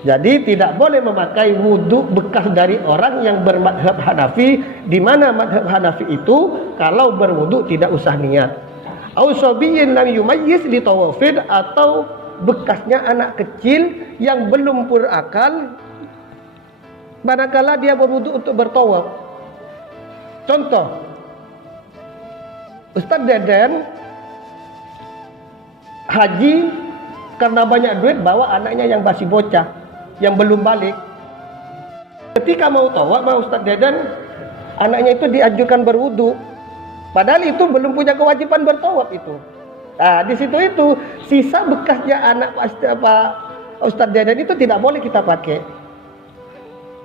Jadi tidak boleh memakai wudhu bekas dari orang yang bermadhab Hanafi, di mana madhab Hanafi itu kalau berwudhu tidak usah niat. Au sabiyyin lam yumayyiz li tawafin, atau bekasnya anak kecil yang belum berakal manakala dia berwudhu untuk bertawaf. Contoh, Ustadz Deden haji karena banyak duit bawa anaknya yang masih bocah, yang belum balik. Ketika mau tawaf, Ustadz Deden, anaknya itu dianjurkan berwudu, padahal itu belum punya kewajiban bertawaf itu. Nah, di situ itu sisa bekasnya anak Ustadz Deden itu tidak boleh kita pakai.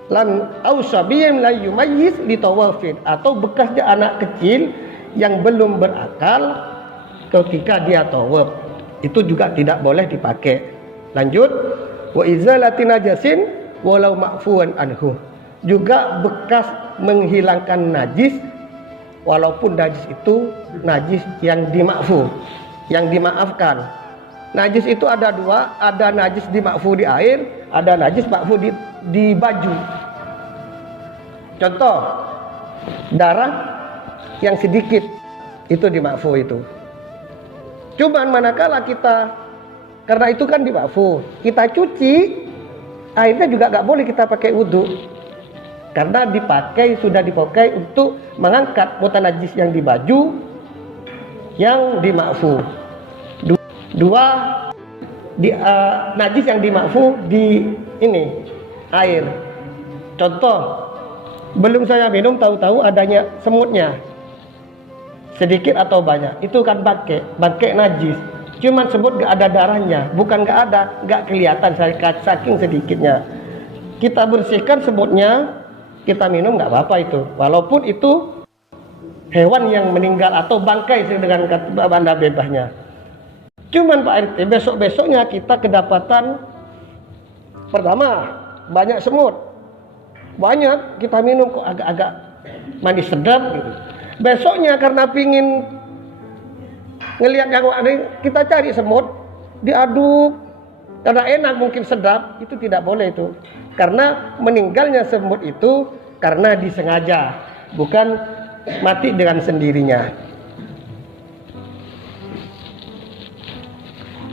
Lan ausabiyin la yumayyiz li tawafin, atau bekasnya anak kecil yang belum berakal ketika dia tawaf, itu juga tidak boleh dipakai. Lanjut, wa izalati najasin walau ma'fuwan anhu, juga bekas menghilangkan najis walaupun najis itu najis yang dimakfu, yang dimaafkan. Najis itu ada dua, ada najis dimakfu di air, ada najis makfu di baju. Contoh, darah yang sedikit itu dimakfu itu. Cuman manakala kita, karena itu kan dimakfu, kita cuci, airnya juga nggak boleh kita pakai wudhu, karena sudah dipakai untuk mengangkat mutanajis yang di baju yang dimakfu. Dua, najis yang dimakfu di ini air. Contoh, belum saya minum tahu-tahu adanya semutnya, sedikit atau banyak, itu kan pakai najis. Cuman semut gak ada darahnya, bukan gak ada, gak kelihatan saking sedikitnya. Kita bersihkan semutnya, kita minum gak apa-apa itu, walaupun itu hewan yang meninggal atau bangkai dengan benda bebasnya. Cuman Pak RT, besok-besoknya kita kedapatan, pertama banyak semut, banyak kita minum kok agak-agak manis sedap gitu. Besoknya karena pingin ngelihat yang ada, kita cari semut, diaduk, karena enak mungkin sedap, itu tidak boleh itu. Karena meninggalnya semut itu karena disengaja, bukan mati dengan sendirinya.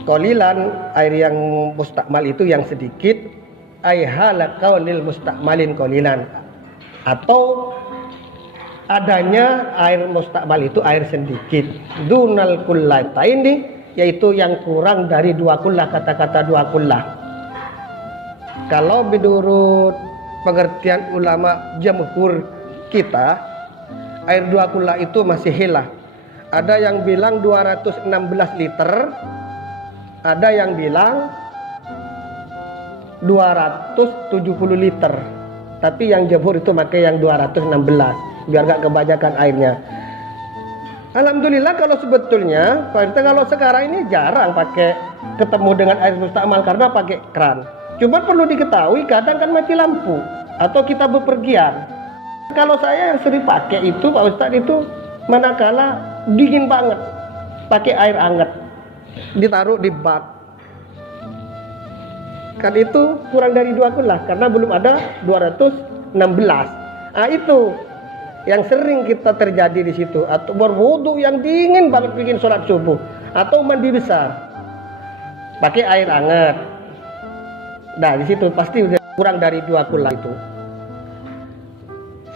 Qalilan, air yang mustakmal itu yang sedikit, ay hala kaunil mustakmalin qalilan, atau adanya air mustakmal itu air sedikit, dunal kullataini, yaitu yang kurang dari 2 kullah, kata-kata 2 kullah. Kalau menurut pengertian ulama jamhur kita, air 2 kullah itu masih hilah. Ada yang bilang 216 liter, ada yang bilang 270 liter. Tapi yang jamhur itu pakai yang 216, biar gak kebanyakan airnya. Alhamdulillah kalau sebetulnya Pak RT, kalau sekarang ini jarang pakai ketemu dengan air mustakmal karena pakai keran. Cuma perlu diketahui kadang kan mati lampu atau kita bepergian. Kalau saya yang sering pakai itu Pak Ustadz, itu manakala dingin banget, pakai air hangat, ditaruh di bak. Kan itu kurang dari 2 kullah karena belum ada 216. Nah itu yang sering kita terjadi di situ, atau berwudu yang dingin banget bikin sholat subuh, atau mandi besar pakai air hangat. Nah di situ pasti udah kurang dari 2 kullah itu.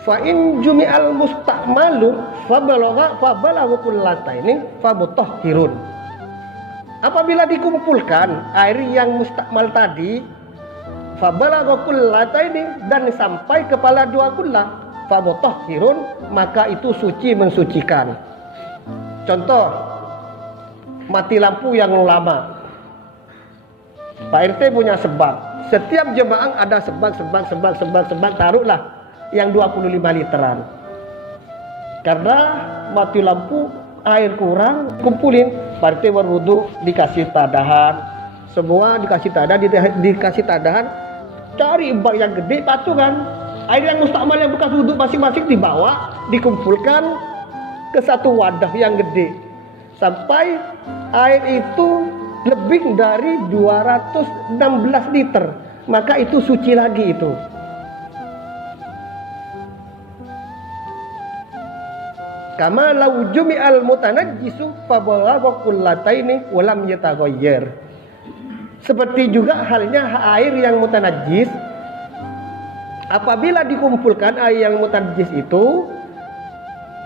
Fa in jumi'al mustakmalu fabalagha kullataini famutahhirun. Apabila dikumpulkan air yang mustakmal tadi, fabalagha kullataini, dan sampai kepala 2 kullah, famutahhirun, maka itu suci, mensucikan. Contoh, mati lampu yang lama. Pak RT punya sebag. Setiap jemaah ada sebag, taruhlah yang 25 literan. Karena mati lampu, air kurang, kumpulin. Pak RT berwudu, dikasih tadahan. Semua dikasih tadahan, cari bak yang gede, patungan. Air yang mustakmal yang bekas wudhu masing-masing dibawa, dikumpulkan ke satu wadah yang gede, sampai air itu lebih dari 216 liter. maka itu suci lagi itu. Kama law jumi'al mutanajjisu fa balagha kullataini wa lam yataghayyar. Seperti juga halnya air yang mutanajjis, apabila dikumpulkan air yang mutanajjis itu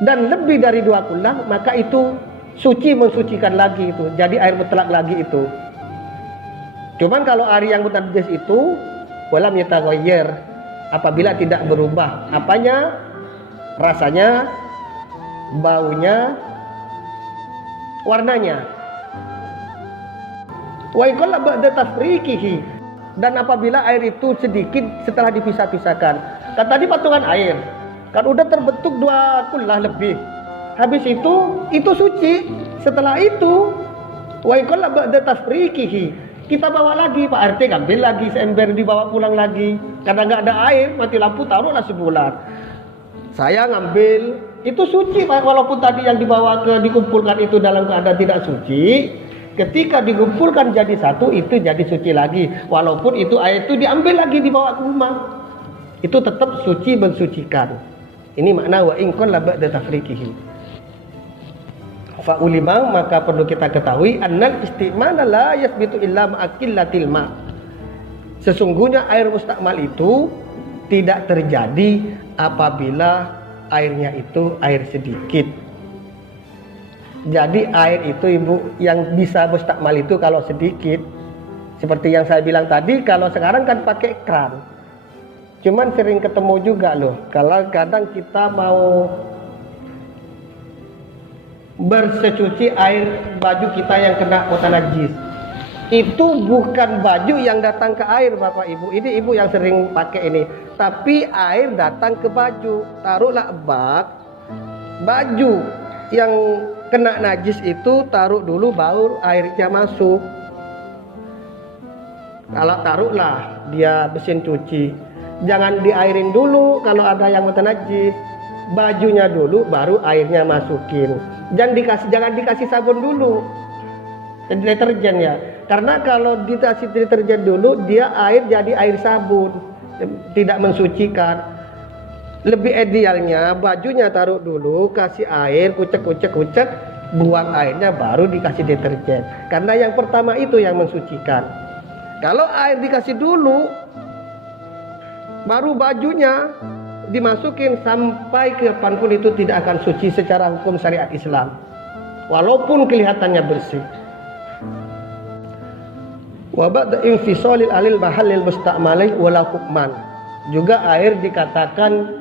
dan lebih dari 2 kullah, maka itu suci, mensucikan lagi itu, jadi air mutlak lagi itu. Cuman kalau air yang mutanajjis itu walam yataghayyar, apabila tidak berubah apanya, rasanya, baunya, warnanya. Wa iqalla ba'da tafriqihi, dan apabila air itu sedikit setelah dipisah-pisahkan. Kan tadi patungan air kan udah terbentuk 2 kullah lebih, habis itu suci. Setelah itu wa iqalla ba'da tafriqihi, kita bawa lagi, Pak RT ambil lagi seember, dibawa pulang lagi karena nggak ada air, mati lampu, taruhlah sebulan. Saya ngambil, itu suci Pak, walaupun tadi yang dibawa dikumpulkan itu dalam keadaan tidak suci. Ketika dikumpulkan jadi satu, itu jadi suci lagi, walaupun itu air itu diambil lagi dibawa ke rumah, itu tetap suci, mensucikan. Ini makna wa in qalla ba'da tafriqihi. Fa ulima, maka perlu kita ketahui annal istimala la yasbitu illa ma'aqillatil ma'. Sesungguhnya air mustakmal itu tidak terjadi apabila airnya itu air sedikit. Jadi air itu Ibu yang bisa mustakmal itu kalau sedikit, seperti yang saya bilang tadi, kalau sekarang kan pakai keran. Cuman sering ketemu juga loh, kalau kadang kita mau bersecuci air baju kita yang kena mutanajjis, itu bukan baju yang datang ke air Bapak Ibu. Ini Ibu yang sering pakai ini, tapi air datang ke baju. Taruhlah bak, baju yang kena najis itu taruh dulu baru airnya masuk. Kalau taruhlah dia mesin cuci, jangan diairin dulu kalau ada yang mutanajjis, bajunya dulu baru airnya masukin. Jangan dikasih sabun dulu, deterjen ya, karena kalau dikasih deterjen dulu dia air jadi air sabun, tidak mensucikan. Lebih idealnya bajunya taruh dulu, kasih air, kucek, buang airnya baru dikasih deterjen, karena yang pertama itu yang mensucikan. Kalau air dikasih dulu baru bajunya dimasukin, sampai kapanpun itu tidak akan suci secara hukum syariat Islam, walaupun kelihatannya bersih. Wa ba'da infisalil alil mahallil mustakmalai wala hukman, juga air dikatakan